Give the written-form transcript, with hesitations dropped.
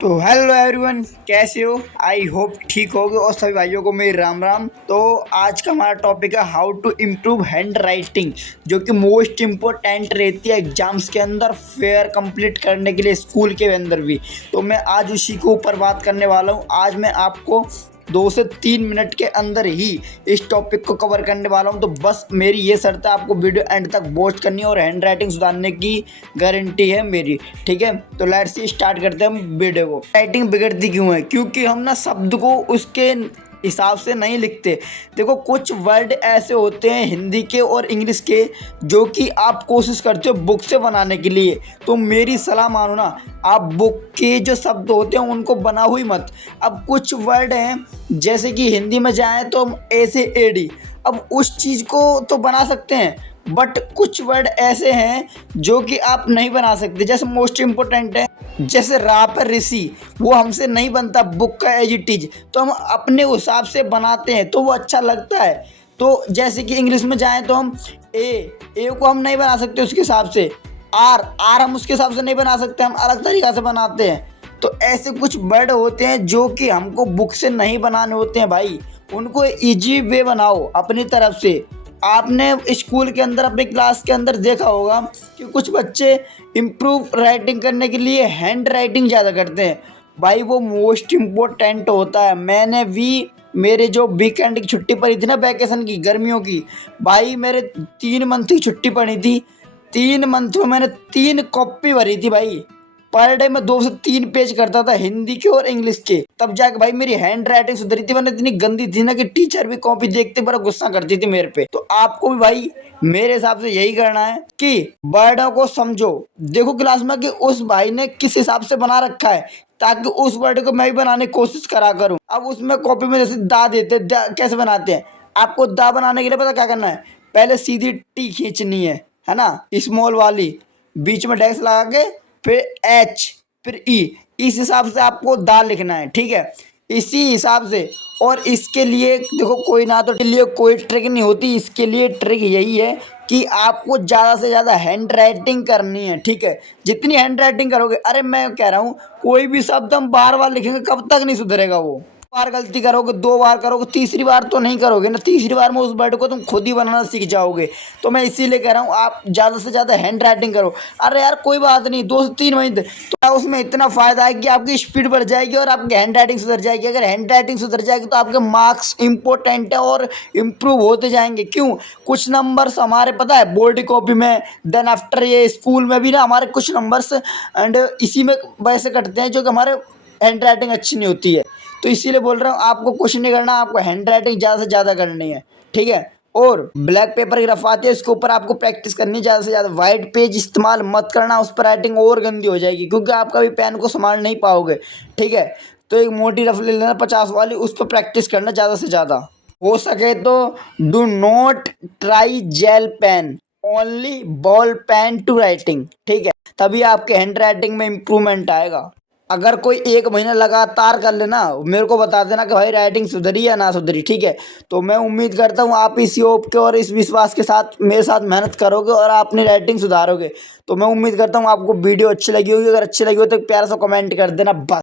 तो hello everyone, कैसे हो? आई होप ठीक होगे और सभी भाइयों को मेरी राम राम। तो आज का हमारा टॉपिक है how to improve handwriting, जो कि मोस्ट इम्पोर्टेंट रहती है एग्जाम्स के अंदर, फेयर कंप्लीट करने के लिए स्कूल के अंदर भी। तो मैं आज उसी के ऊपर बात करने वाला हूँ। आज मैं आपको 2 से 3 मिनट के अंदर ही इस टॉपिक को कवर करने वाला हूं। तो बस मेरी ये शर्त है, आपको वीडियो एंड तक वॉच करनी है और हैंड राइटिंग सुधारने की गारंटी है मेरी। ठीक है, तो लेट्स स्टार्ट करते हैं हम वीडियो को। राइटिंग बिगड़ती क्यों है? क्योंकि हम ना शब्द को उसके हिसाब से नहीं लिखते। देखो, कुछ वर्ड ऐसे होते हैं हिंदी के और इंग्लिश के जो कि आप कोशिश करते हो बुक से बनाने के लिए, तो मेरी सलाह मानो ना, आप बुक के जो शब्द होते हैं उनको बना हुई मत। अब कुछ वर्ड हैं, जैसे कि हिंदी में जाए तो हम ए से एडी, अब उस चीज़ को तो बना सकते हैं, बट कुछ वर्ड ऐसे हैं जो कि आप नहीं बना सकते। जैसे मोस्ट इम्पोर्टेंट है, जैसे रा पर ऋषि, वो हमसे नहीं बनता बुक का एज इट इज, तो हम अपने हिसाब से बनाते हैं तो वो अच्छा लगता है। तो जैसे कि इंग्लिश में जाएं तो हम ए को हम नहीं बना सकते उसके हिसाब से, आर हम उसके हिसाब से नहीं बना सकते, हम अलग तरीक़ा से बनाते हैं। तो ऐसे कुछ वर्ड होते हैं जो कि हमको बुक से नहीं बनाने होते हैं भाई, उनको इजी वे बनाओ अपनी तरफ से। आपने स्कूल के अंदर अपनी क्लास के अंदर देखा होगा कि कुछ बच्चे इम्प्रूव राइटिंग करने के लिए हैंड राइटिंग ज़्यादा करते हैं। भाई वो मोस्ट इम्पोर्टेंट होता है। मैंने भी मेरे जो वीकेंड की छुट्टी पड़ी थी ना, वैकेशन की, गर्मियों की, भाई मेरे 3 मंथ की छुट्टी पड़ी थी। 3 मंथ में मैंने 3 कॉपी भरी थी भाई। पर डे में 2 से 3 पेज करता था हिंदी के और इंग्लिश के, तब जाके भाई मेरी हैंड राइटिंग सुधरी थी। वरना इतनी गंदी थी ना कि टीचर भी कॉपी देखते बड़ा गुस्सा करती थी मेरे पे। तो आपको भी भाई मेरे हिसाब से यही करना है कि वर्डों को समझो। देखो क्लास में कि उस भाई ने किस हिसाब से बना रखा है, ताकि उस वर्ड को मैं भी बनाने की कोशिश करा करूँ। अब उसमें कॉपी में जैसे दा देते, कैसे बनाते हैं? आपको दा बनाने के लिए पता क्या करना है? पहले सीधी टी खींचनी है ना, स्मॉल वाली, बीच में डैश लगा के, फिर एच, फिर ई, इस हिसाब से आपको दा लिखना है। ठीक है, इसी हिसाब से। और इसके लिए देखो, कोई ना तो लिए कोई ट्रिक नहीं होती, इसके लिए ट्रिक यही है कि आपको ज़्यादा से ज़्यादा हैंड राइटिंग करनी है। ठीक है, जितनी हैंड राइटिंग करोगे, अरे मैं कह रहा हूँ कोई भी शब्द हम बार बार लिखेंगे कब तक नहीं सुधरेगा वो। बार गलती करोगे, 2 बार करोगे, तीसरी बार तो नहीं करोगे ना, तीसरी बार में उस वर्ड को तुम खुद ही बनाना सीख जाओगे। तो मैं इसीलिए कह रहा हूँ आप ज़्यादा से ज़्यादा हैंड राइटिंग करो। अरे यार कोई बात नहीं, 2 से 3 महीने तो उसमें इतना फ़ायदा है कि आपकी स्पीड बढ़ जाएगी और आपकी हैंड राइटिंग सुधर जाएगी। अगर हैंड राइटिंग सुधर जाएगी तो आपके मार्क्स इंपॉर्टेंट है और इम्प्रूव होते जाएंगे। क्यों? कुछ नंबर्स हमारे पता है बोर्ड कॉपी में, देन आफ्टर ये स्कूल में भी ना हमारे कुछ नंबर्स एंड इसी में वैसे कटते हैं जो कि हमारे हैंड राइटिंग अच्छी नहीं होती है। तो इसीलिए बोल रहा हूँ आपको कुछ नहीं करना, आपको हैंड राइटिंग ज़्यादा से ज़्यादा करनी है। ठीक है, और ब्लैक पेपर की रफ आती है, उसके ऊपर आपको प्रैक्टिस करनी है ज़्यादा से ज़्यादा। वाइट पेज इस्तेमाल मत करना, उस पर राइटिंग और गंदी हो जाएगी क्योंकि आप कभी पेन को संभाल नहीं पाओगे। ठीक है, तो एक मोटी रफ ले लेना 50 वाली, उस पर प्रैक्टिस करना ज़्यादा से ज़्यादा। हो सके तो do not try gel pen, only ball pen to writing. ठीक है, तभी आपके हैंड राइटिंग में इम्प्रूवमेंट आएगा। अगर कोई 1 महीना लगातार कर लेना, मेरे को बता देना कि भाई राइटिंग सुधरी या ना सुधरी। ठीक है, तो मैं उम्मीद करता हूँ आप इसी होप के और इस विश्वास के साथ मेरे साथ मेहनत करोगे और आप अपनी राइटिंग सुधारोगे। तो मैं उम्मीद करता हूँ आपको वीडियो अच्छी लगी होगी। अगर अच्छी लगी हो तो एक प्यारा सा कमेंट कर देना बस।